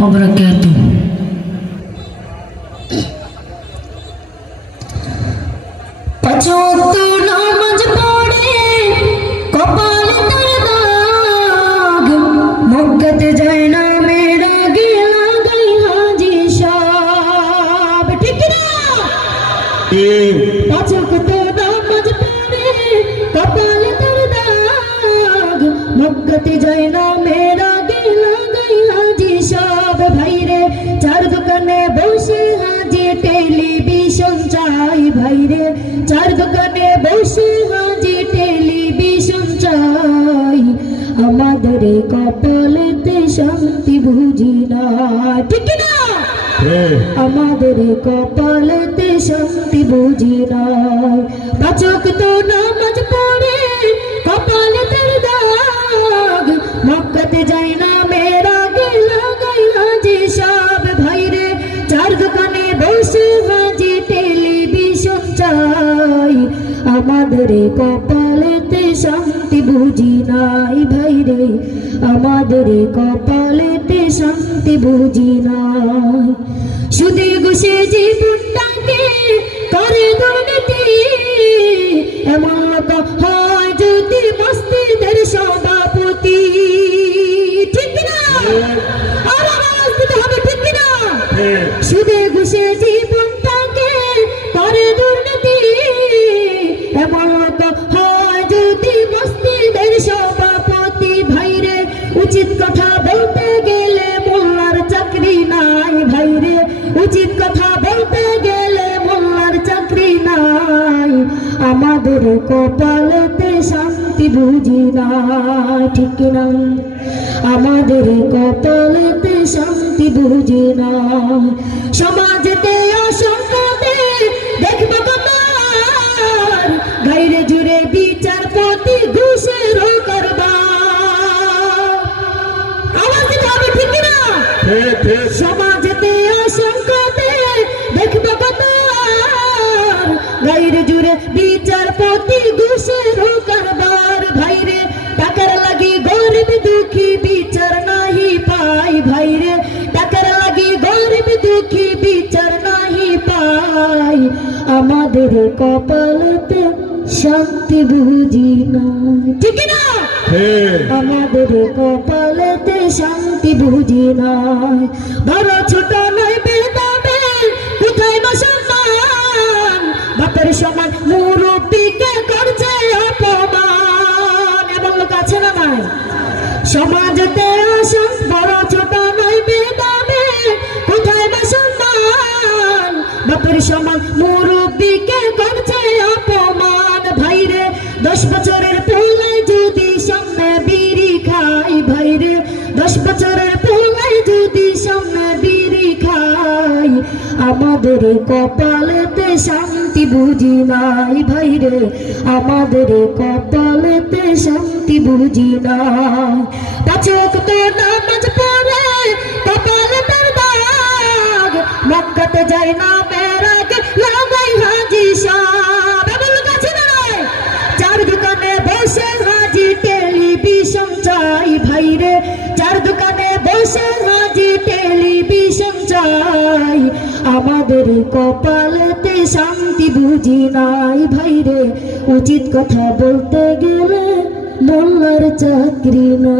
wabarakatuh. पाँच वक्त नामाज पढ़े कपाले तार दाग मक्कत जाए ना मेरा गिला गई हाजी साहब ठीक ना। पाँच वक्त नामाज पढ़े कपाले तार दाग मक्कत जाए ना मेरा गिला गई हाजी साहब। भाई रे चार दुकाने बसे हाजी टेलीविजन चाई भाई रे चार दुकाने बसे हाजी टेलीविजन चाई আমাদের কপালেতে শান্তি বুঝি না ঠিক না আমাদের কপালেতে শান্তি বুঝি না। পাঁচ ওয়াক্ত নামাজ পড়ে কপালে তার দাগ মক্কাতে যায় না মেরা গেলা গই হাজি সাহেব। ভাই রে চার দোকানে বসে হাজি টেলিভিশন চাই আমাদের কপালেতে শান্তি বুঝি নাই। ভাই রে আমাদের কপালেতে শান্তি বুঝি নাই। সুদে ঘুষে জীবনটাকে করে দুর্নীতি এমন লোক হয় যদি মসজিদের সভাপতি ঠিক না। আর আওয়াজ দিতে হবে ঠিক না। সুদে ঘুষে জীবনটাকে করে দুর্নীতি এমন লোক হয় যদি মসজিদের সভাপতি। ভাই রে উচিত কথা বলতে গেলে মোল্লার চাকরি নাই। ভাই রে উচিত কথা বলতে গেলে মোল্লার চাকরি নাই আমাদের কপালেতে শান্তি বুঝি না ঠিক না। আমাদের কপালেতে শান্তি বুঝি না। সমাজেতে অসংখ্যতে দেখব কতার গাইরে জুড়ে বিচারপতি ঘুষের কারবার আওয়াজ দিতে হবে ঠিক না। সমাজেতে অসংখ্যতে দেখব কতার গাইরে জুড়ে বিচারপতি ঘুষের কারবার। ভাই রে টাকার লাগি গরিব দুঃখী বিচার নাহি পাই। ভাই রে টাকার লাগি গরিব দুঃখী বিচার নাহি পাই আমাদের কপালেতে শান্তি বুঝি না ঠিক না। আমাদের কপালেতে শান্তি বুঝি না। বড় ছোট নয় বেদাবে কোথায় না সম্মান বাপের সমান মুরব্বীকে করছে অপমান এমন লোক আছে না নাই সমাজেতে আসন। বড় ছোট নয় বেদাবে কোথায় না সম্মান বাপের সমান মুরব্বীকে করছে অপমান। ভাই রে 10 বছরের পোলাই যদি সামনে বিড়ি খাই। ভাই রে 10 বছরের পোলাই যদি সামনে বিড়ি খাই আমাদের কপালেতে শান্তি বুঝি নাই। ভাই রে আমাদের কপালেতে শান্তি বুঝি নাই। পাঁচ ওয়াক্ত নামাজ পড়ে কপালে তার দাগ মক্কাতে যায় না মেরাজ লাগাই হাজি সাহেব এমন লোক আছে না নাই। চার দোকানে বসে হাজি টেলিভিশন চাই। ভাই রে চার দোকানে বসে হাজি টেলিভিশন চাই আমাদের কপালেতে শান্তি বুঝি নাই। ভাই রে উচিত কথা বলতে গেলে মোল্লার চাকরি না।